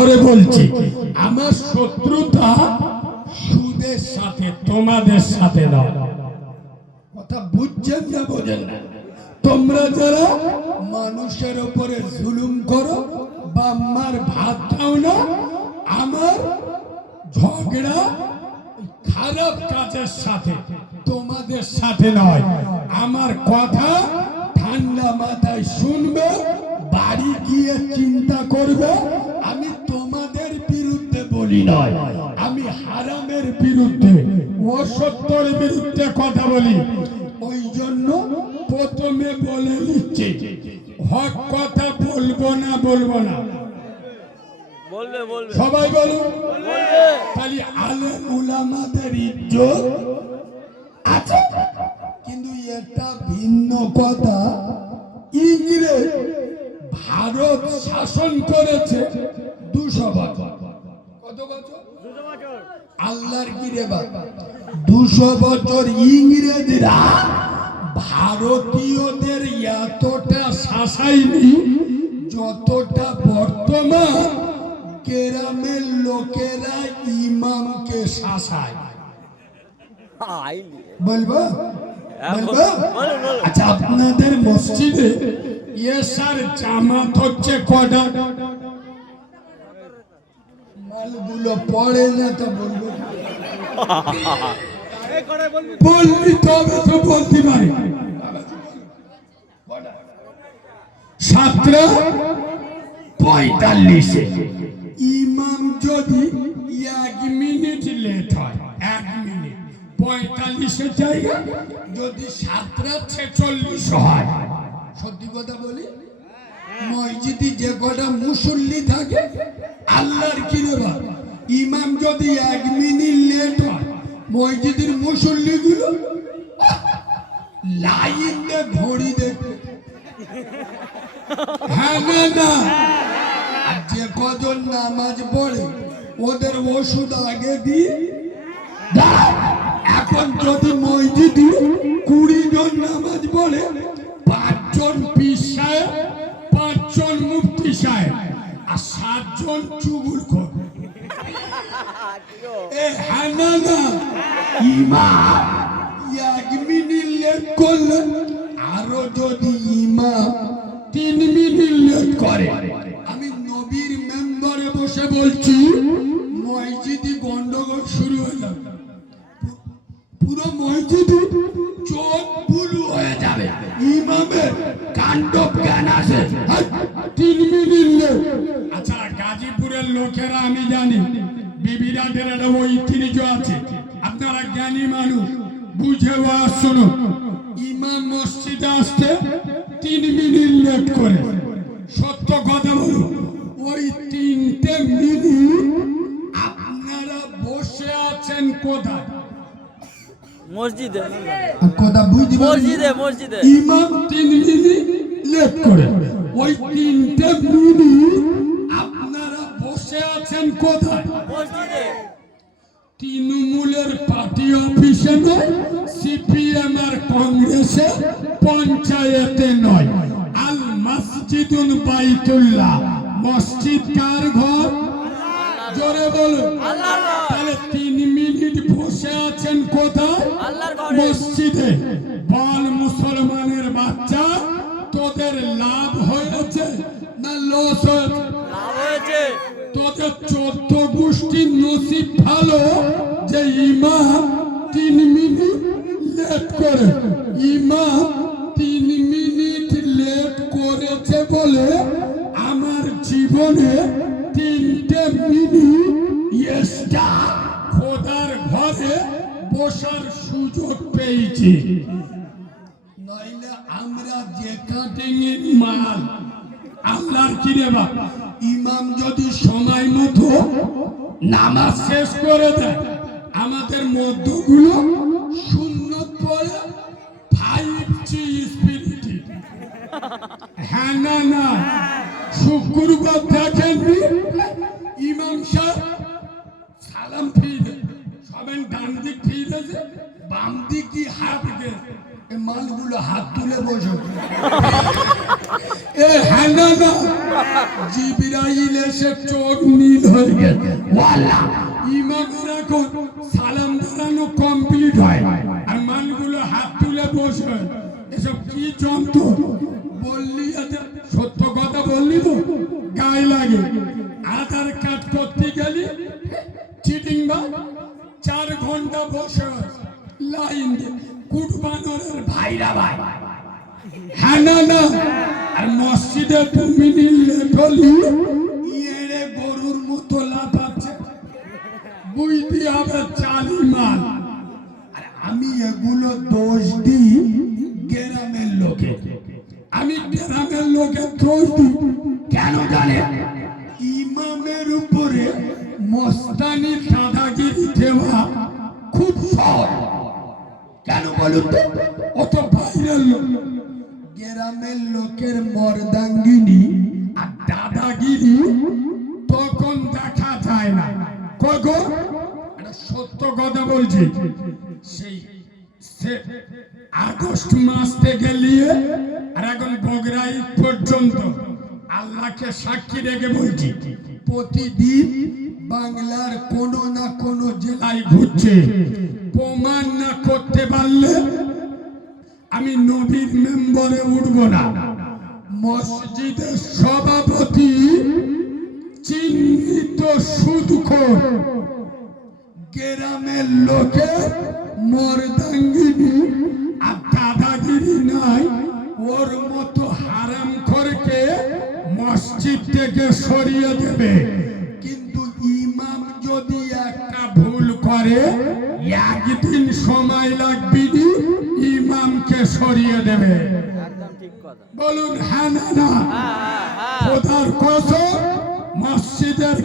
ধরে বলছি, আমার শত্রুতা সুদের সাথে, তোমাদের সাথে নয়। কথা বুঝছেন না বোঝেন না? তোমরা যারা মানুষের উপরে জুলুম করো, বাম্মার ভাত খাও না, আমার ঝগড়া খারাপ কাজের সাথে, তোমাদের সাথে নয়। আমার কথা ঠান্ডা মাথায় শুনবে, বাড়ি গিয়ে চিন্তা করবে। আমি তোমাদের বিরুদ্ধে বলি নয়, আমি হারামের বিরুদ্ধে, অসত্যের বিরুদ্ধে কথা বলি। ওই জন্য প্রথমে বলে নিচ্ছি, হক কথা বলবো না, বলবো না। সবাই বলুন, খালি আলেম উলামাদের ইজ্জত আছে। কিন্তু এটা ভিন্ন কথা, ইংরেজ ভারত শাসন করেছে 200 বছর। কত বছর? আল্লাহর কি রে বাবা, 200 বছর ইংরেজরা ভারতীয়দের এতটা শাসায়নি যতটা বর্তমান গ্রামের লোকেরা ইমামকে শাসায়। বলবো বলবো? আচ্ছা, আপনাদের মসজিদে এশার জামাত হচ্ছে কটা? মালগুলো পড়ে না তো বলবো, বলবি তবে তো বলতে পারি। 7:45 ইমাম যদি 1 মিনিট লেট হয়, 1 মিনিট 45 জায়গা যদি 7:46 হয়, সত্যি কথা বলি, মসজিদে যে কটা মুসল্লি থাকে, আল্লাহর কি রে বাবা, ইমাম যদি 1 মিনিট লেট হয়, মসজিদের মুসল্লি গুলো লাইন দিয়ে ঘড়ি দেখবে। হ্যাঁ না না, যে কজন নামাজ পড়ে ওদের ওষুধ আগে দিয়ে। এখন যদি মসজিদে 20 জন নামাজ পড়ে, 5 জন পীর সাহেব, 5 জন মুফতি সাহেব, আর 7 জন চুগুলখোর। হ্যাঁ না না, ইমাম 1 মিনিট লেট করলেন, আরো যদি ইমাম 3 মিনিট লেট করে, আমি নবীর মেম্বারে বসে বলছি, মসজিদে গন্ডগোল শুরু হয়ে যাবে। পুরো মসজিদে চোখ বুলু হয়ে যাবে। ইমামের কাণ্ডব জ্ঞান আছে, 3 মিনিট লেট। আচ্ছা, গাজীপুরের লোকেরা আমি জানি, বিবিরাটের একটা ঐতিহ্য আছে, আপনারা জ্ঞানী মানুষ, বুঝে শুনুন। ইমাম মসজিদে আসতে 3 মিনিট লেট করে, সত্য কথা বলুন, ওই 3টে মিনিট আপনারা বসে আছেন কোথায়? মসজিদে। কথা বুঝতে মসজিদে মসজিদে ইমাম 3 মিনিট লেট করে, ওই 3টে মিনিট আপনারা বসে আছেন কোথায়? মসজিদে। তৃণমূলের পার্টি অফিসে নয়, সিপিএম আর কংগ্রেসে পঞ্চায়েতে নয়, আল মসজিদুল বাইতুল্লাহ। মসজিদ কার ঘর? জোরে বলুন। তাহলে 3 মিনিট বসে আছেন কোথায়? মসজিদে। বল মুসলমানের বাচ্চা, তোদের লাভ হয়েছে না লস হয়েছে? লাভ হয়েছে। তোদের 14 গোষ্ঠীর নসিব ভালো যে ইমাম 3 মিনিট লেট করে। ইমাম 3 মিনিট লেট করেছে বলে আমার জীবনে 3টে মিনিট এক্সট্রা খোদার ঘরে বসার সুযোগ পেয়েছি। নইলে আমরা যে কাটিং এর মাল, আল্লাহর কি রে বাবা, ইমাম যদি সময় মতো নামাজ শেষ করে দেয়, আমাদের মধ্যগুলো সুন্নত পড়ে 5G স্পিরিট। হ্যাঁ না না, শুক্রবার দেখেননি ইমাম সাহেব সালাম ফিরে, সবাই ডান দিক ফিরেছে, বাম দিক কি হাত গেছে, এই মালগুলো হাত তুলে বসো। এ হ্যাঁ না না, জিবরাইল এসে চোখ নীল হয়ে গেছে। ওয়াল্লাহ ইমামের এখন সালাম দাঁড়ানো কমপ্লিট হয় আর মালগুলো হাত তুলে বসে। এসব কি যন্ত্র বললি? সত্য কথা বললি তো গায়ে লাগে। আধার কার্ড করতে গেলি চিটিং বা 4 ঘন্টা বসে লাইন দিয়ে কুটবানোরের ভাইরা ভাই। হ্যাঁ না না, আর মসজিদে 2 মিনিট লেট হলি ইয়েরে গরুর মতো লাফাচ্ছে। বুঝতে হবে চালি মাল। আর আমি এগুলো দোষ দিই গ্রামের লোকে। আমি গ্রামের লোকে দোষ দিই কেন জানে? ইমামের উপরে মস্তানি দাদাগিরি দেওয়া খুব সহজ। কেন বলুন তো? অত বাইরের লোক। গ্রামের লোকের মর্দাঙ্গিনী আর দাদাগিরি তখন দেখা যায় না। কখন? একটা সত্য কথা বলছি, সেই আগস্ট মাস থেকে নিয়ে আর এখন বগরা ঈদ পর্যন্ত আল্লাহকে সাক্ষী রেখে বলছি, প্রতিদিন বাংলার কোনো না কোনো জেলায় ঘুরছে। প্রমাণ না করতে পারলে আমি নবীর মেম্বরে উঠব না। মসজিদের সভাপতি চিহ্নিত সুদখোর। গ্রামের লোকে মর্দাঙ্গিনী আর দাদাগিরি নাই। ওর মতো হারামখোরকে মসজিদ থেকে সরিয়ে দেবে। কিন্তু ইমাম যদি একটা ভুল করে একদিন সময় লাগবে ইমামকে সরিয়ে দেবে। একদম ঠিক কথা। বলুন হ্যাঁ না না? হ্যাঁ, হ্যাঁ, হ্যাঁ। খোদার কসম, মসজিদের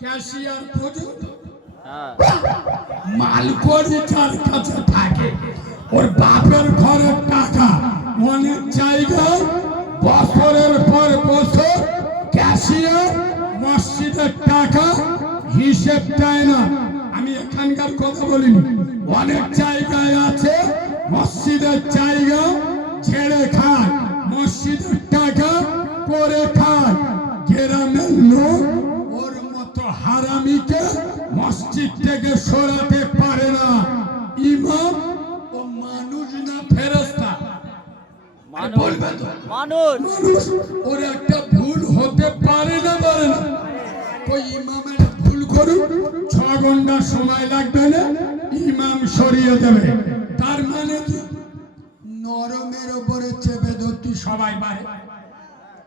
ক্যাশিয়ার পর্যন্ত হ্যাঁ। মালকড়ি যার কাছে থাকে, ওর বাপের ঘরের টাকা অনেক জায়গায় বছরের পর বছর ক্যাশিয়ার মসজিদের টাকা হিসেব দেয় না। আমি এখানকার কথা বলিনি, অনেক জায়গায় আছে মসজিদের জায়গা ছেড়ে খায়, মসজিদের টাকা করে খায়। গ্রামের লোক ওর মতো হারামিকে মসজিদ থেকে সরাতে পারে না। ইমাম ও মানুষ না ফেরেশতা? বলবে তো মানুষ। মানুষ। ওর একটা ভুল হতে পারে না, পারে না? ওই ইমামের ভুল করুক 6 ঘন্টা সময় লাগবে না, ইমাম সরিয়ে দেবে। তার মানে কি? নরমের উপরে চেপে ধরতে সবাই পারে।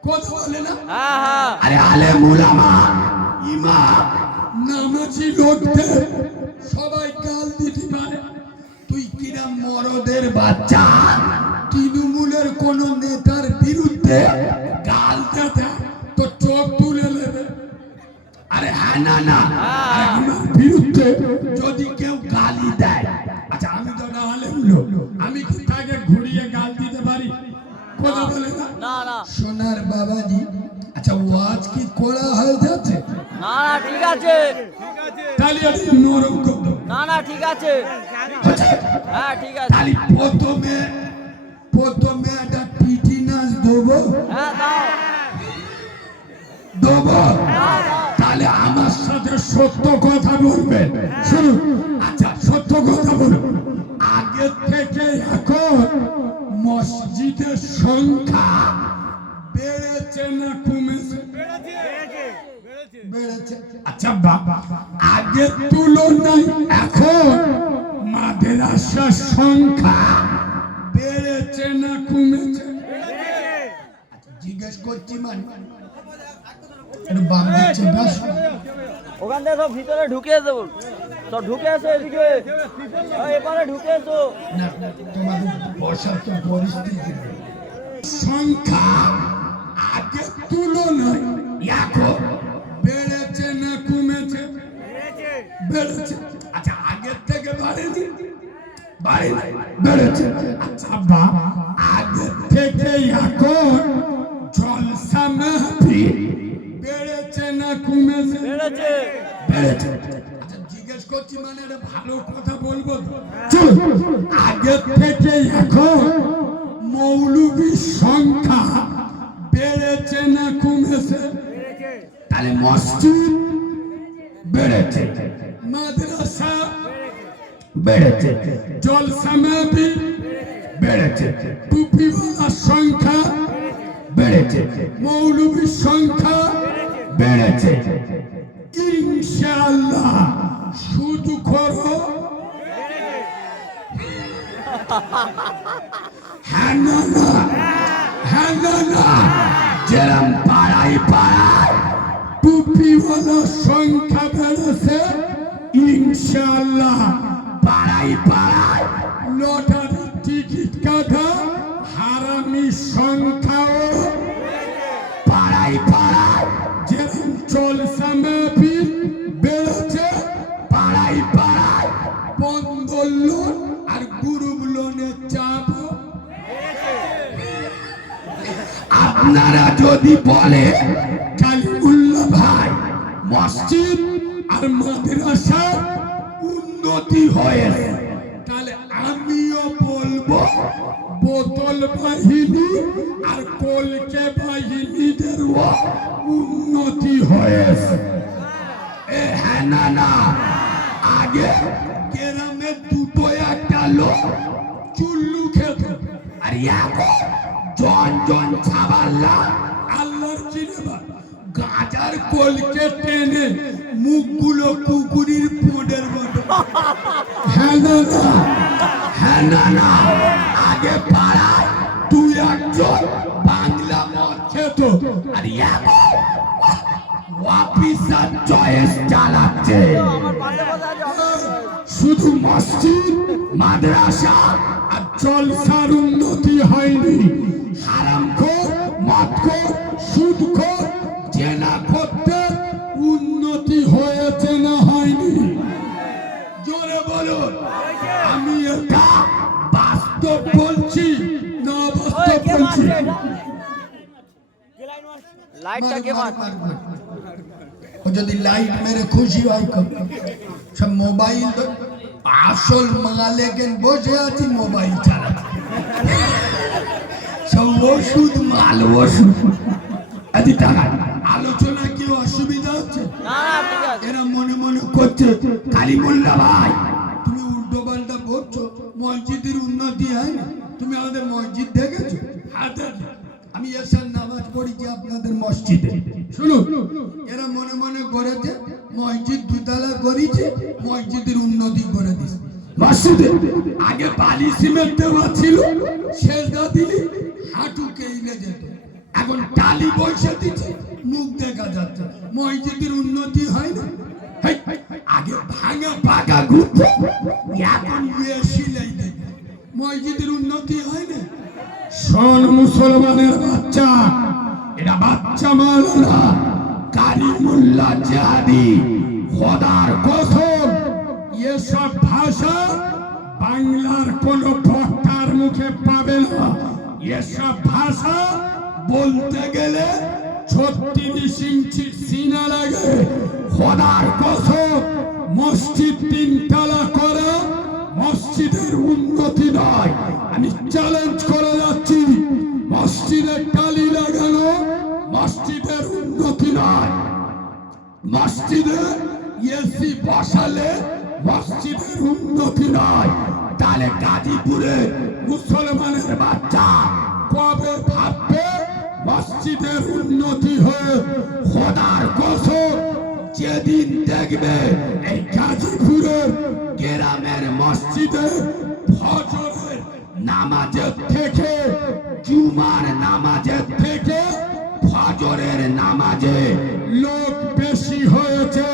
কথা বলে না? হ্যাঁ, হ্যাঁ। আরে আলেম উলামা ইমাম নামাজি লোকদের সবাই গাল দিতে পারে। তুই কিরা মরদের বাচ্চা তৃণমূলের কোন নেতার বিরুদ্ধে গাল দিতে তো চোখ তুলে নেবে। আরে হ্যাঁ না না, আমার বিরুদ্ধে যদি কেউ গালি দেয়, আচ্ছা আমি তো না আলেম লোক, আমি কি তাকে ঘুরিয়ে গাল দিতে পারি? কথা বলে না? না না সোনার বাবাজি, আচ্ছা ওয়াজ কি করা হয়ে যাচ্ছে? না না, ঠিক আছে। তাহলে একটু নরম করো। না না, ঠিক আছে। হচ্ছে? হ্যাঁ, ঠিক আছে। তাহলে প্রথমে একটা পিটি নাচ দেবো। হ্যাঁ, দাও। দেবো? দাও, দাও। তাহলে আমার সাথে সত্য কথা বলবেন। শুনুন, আচ্ছা সত্য কথা বলুন। আগে থেকে এখন মসজিদের সংখ্যা বেড়েছে না কমেছে? বেড়েছে। আচ্ছা বাবা, আগের তুলনায় এখন মাদ্রাসার সংখ্যা বেড়েছে না কমেছে? আচ্ছা, জিজ্ঞেস করছি মানে একটু বাম দিচ্ছে বাস। ওখান থেকে সব ভিতরে ঢুকে দেবো, সব ঢুকে এসো এদিকে, এবারে ঢুকে এসো। না তোমাদের বসার তো পরিস্থিতি নেই। সংখ্যা আগের তুলনায় এখন বেড়েছে না কমেছে? বেড়েছে। আচ্ছা আগের থেকে বাড়েনি? বেড়েছে। আচ্ছা বাবা, আগের থেকে এখন জলসা মাহফিল বেড়েছে না কমেছে? বেড়েছে। বেড়েছে। আচ্ছা জিজ্ঞেস করছি মানে একটা ভালো কথা বলবো তো। চল, আগের থেকে এখন মৌলবীর সংখ্যা বেড়েছে না কমেছে? তাহলে মসজিদ বেড়েছে, মাদ্রাসা বেড়েছে, জলসা মাহফিল বেড়েছে, টুপিওয়ালার সংখ্যা বেড়েছে, মৌলবীর সংখ্যা বেড়েছে। ইনশাআল্লাহ সুদ করো, হ্যাঁ না না, হ্যাঁ না না, যেরম পাড়ায় পাড়ায় টুপিওয়ালার সংখ্যা বেড়েছে, ইনশাআল্লাহ পাড়ায় পাড়ায় লটারির টিকিট কাটা হারামির সংখ্যাও পাড়ায় পাড়ায় যেরকম জলসা মাহফিল বেড়েছে, পাড়ায় পাড়ায় বন্ধন লোন আর গ্রুপ লোনের চাপ। আপনারা যদি বলে কালিমুল্লাহ ভাই মসজিদ আর মাদ্রাসার উন্নতি হয়েছে, তাহলে আমিও বলবো বোতল বাহিনী আর কলকে বাহিনীদেরও উন্নতি হয়েছে। হ্যাঁ না না, আগে গ্রামে দুটো একটা লোক চুল্লু খেত, আর এখন জন জন ছাবাল্লা আল্লাহর চিনেবা গাজার কলকে টেনে মুখগুলো কুকুরির পোডের মতো। হ্যাঁ না না, হ্যাঁ না না, আগে পাড়ায় তুই একজন বাংলা মদ খেত, আর এখন অফিসার চয়েস চালাচ্ছে। শুধু মসজিদ মাদ্রাসা আর জলসার উন্নতি হয়নি, হারামখোর মদখোর সুদখোর জেনাখোরদের উন্নতি হয়েছে না হয়নি? জোরে বলুন, আমি এটা বাস্তব বলছি না বাস্তব বলছি? লাইটটা কে মার? ও যদি লাইট মেরে খুশি হয় সব মোবাইল আসল মালেকেন বসে আছি মোবাইল চালাচ্ছি, সব ওষুধ মাল ওষুধ। আলোচনা কি অসুবিধা হচ্ছে? এরা মনে মনে করছে কালিমুল্লাহ ভাই তুমি উল্টো পাল্টা বলছো, মসজিদের উন্নতি হয় না। তুমি আমাদের মসজিদ দেখেছো? আমি এসার নামাজ পড়েছি আপনাদের মসজিদে, শুনুন এরা মনে মনে করেছে মসজিদ দুতলা করেছে, মসজিদের উন্নতি করে দিচ্ছে। মসজিদে আগে বালি সিমেন্ট দেওয়া ছিল, সেজদা দিলি হাঁটু কেইলে যেত, এখন টালি বসে দিচ্ছে মুখ দেখা যাচ্ছে, মসজিদের উন্নতি হয় না। আগে ভাঙা পাকা ঘুরত, এখন সিলাই দেয়, মসজিদের উন্নতি হয় না। শোন মুসলমানের বাচ্চা, এরা বাচ্চা মাওলানা কালিমুল্লাহ জিহাদি খোদার কসম এসব ভাষা বাংলার কোন বক্তার মুখে পাবে না। এসব ভাষা বলতে গেলে 36 ইঞ্চি সিনা লাগে। খোদার কসম মসজিদ 3 তলা করা মসজিদের উন্নতি নয়। আমি চ্যালেঞ্জ করে যাচ্ছি, মসজিদে টালি লাগানো মসজিদের উন্নতি নয়। মসজিদে এসি বসালে মসজিদের উন্নতি নয়। তাহলে গাজীপুরে মুসলমানের বাচ্চা কবে ভাববে মসজিদের উন্নতি হয়ে? খোদার কসম যেদিন দেখবে এই গাজীপুরের গ্রামের মসজিদে ফজরের নামাজের থেকে, জুমার নামাজের থেকে ফজরের নামাজে লোক বেশি হয়েছে,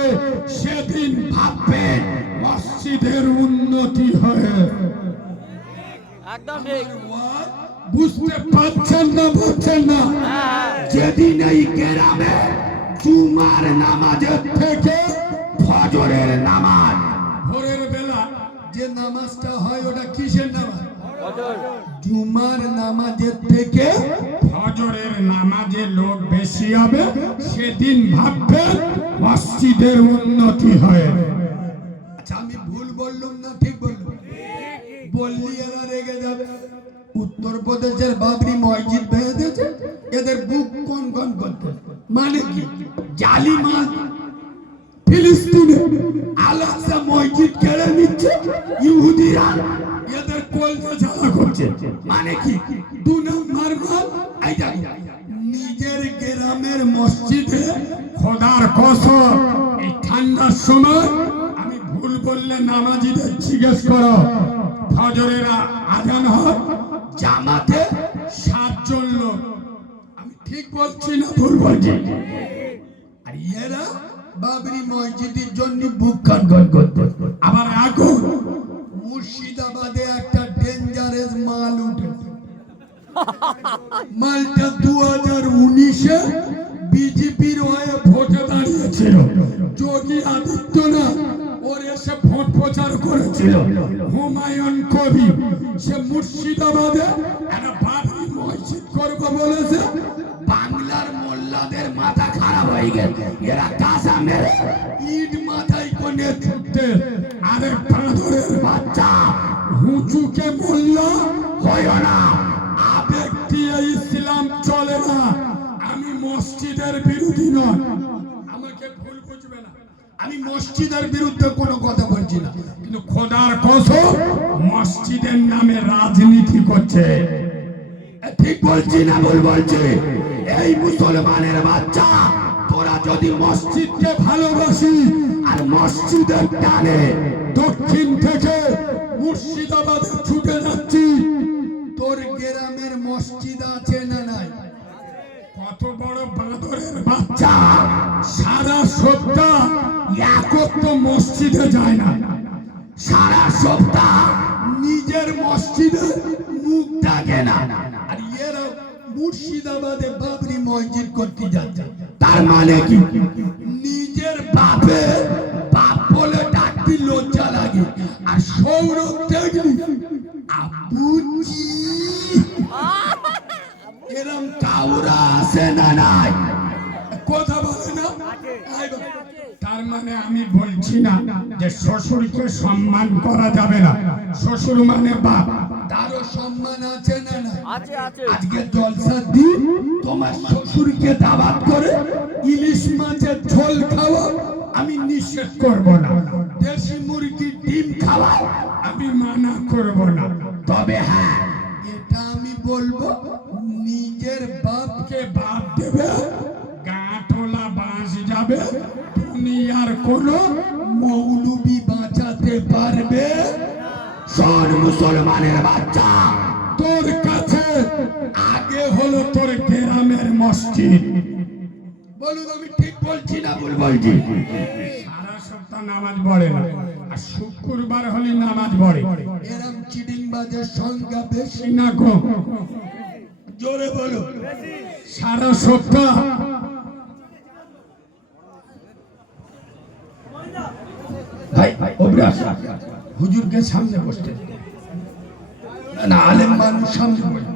সেদিন ভাববেন মসজিদের উন্নতি হয়ে। একদম ঠিক। বুঝতে পারছেন না? বুঝছেন না? যেদিন এই গ্রামে জুমার নামাজের থেকে ফজরের নামাজ, ভোরের বেলা যে নামাজটা হয় ওটা কিসের নামাজ? জুমার নামাজের থেকে ফজরের নামাজে লোক বেশি হবে, সেদিন ভাববে মসজিদের উন্নতি হয়। আচ্ছা উত্তরপ্রদেশের বাবরি মসজিদ ভেঙে দিয়েছে, এদের বুক কোন কোন করতে, মানে কি জালি মাল ফিলিস্তিনে আল-আকসা মসজিদ কেড়ে নিচ্ছে ইহুদিরা, এদের কলজা জ্বালা করছে, মানে কি 2 নম্বর মাল। এই দেখো নিজের গ্রামের মসজিদে খোদার কসম এই ঠান্ডার সময়, আমি ভুল বললে নামাজিদের জিজ্ঞেস করো, ফজরের আজান হয় জামাতে 7 জন লোক, আমি ঠিক বলছি না ভুল বলছি, আর এরা বাবরি মসজিদের জন্য বুক কান করতে। আবার এখন মুর্শিদাবাদে একটা ডেঞ্জারাস মাল উঠেছে, মালটা 2019-এ বিজেপির হয়ে ভোটে দাঁড়িয়েছিল, যোগী আদিত্যনাথ ওর এসে ভোট প্রচার করেছিল, হুমায়ুন কবির সে মুর্শিদাবাদে একটা বাবরি মসজিদ করবে বলেছে, বাংলার মোল্লাদের মাথা খারাপ হয়ে গেছে, এরা কাঁচা মেরে ইট মাথায় কোনে ছুটতে, আরে বাঁদরের বাচ্চা হুঁচুকে মোল্লা হয় না, আবেগ দিয়ে ইসলাম চলে না, আমি মসজিদের বিরোধী নয়, আমাকে ভুল বুঝবে না, আমি মসজিদের বিরুদ্ধে কোনো কথা বলছি না, কিন্তু খোদার কসম মসজিদের নামে রাজনীতি করছে, ঠিক বলছি না ভুল বলছি? এই মুসলমানের বাচ্চা, তোরা যদি মসজিদকে ভালোবাসি আর মসজিদের টানে দক্ষিণ থেকে মুর্শিদাবাদে ছুটে যাচ্ছি, তোর গ্রামের মসজিদ আছে না নাই? কত বড় বাঁদরের বাচ্চা, সারা সপ্তাহ একত্র মসজিদে যায় না, সারা সপ্তাহ নিজের মসজিদে মুখ ডাকে না, আর এরা মুর্শিদাবাদে বাবরি মসজিদ করতে যাচ্ছে, তার মানে কি নিজের বাপে বাপ বলে ডাকতে লজ্জা লাগে, আর সৌরভ দেখলি আবুজি এরম কাউরা আছে না নাই? কথা বলে না, তার মানে আমি বলছি না যে শ্বশুরকে সম্মান করা যাবে না, শ্বশুর মানে বাপ, তারও সম্মান আছে না না? আছে আছে। আজকে জলসা দিন তোমার শ্বশুরকে দাওয়াত করে ইলিশ মাছের ঝোল খাওয়া আমি নিষেধ করব না, দেশি মুরগির ডিম খাওয়া আমি মানা করব না, তবে হ্যাঁ এটা আমি বলবো নিজের বাপকে বাপ দেবে, গাঁটলা বাঁশ যাবে, দুনিয়ার কোনো মৌলবি বাঁচাতে পারবে। শোন মুসলমানের বাচ্চা, তোর কাছে আগে হলো তোর গ্রামের মসজিদ, বলুন আমি ঠিক বলছি না ভুল বলছি? সারা সপ্তাহ নামাজ পড়ে না, আর শুক্রবার হলে নামাজ পড়ে, এরম চিডিংবাজের সংখ্যা বেশি না কম? জোরে বলো। সারা সপ্তাহ হুজুরকে সামনে বসতে না, আলেম মানুষ সামনে বসে,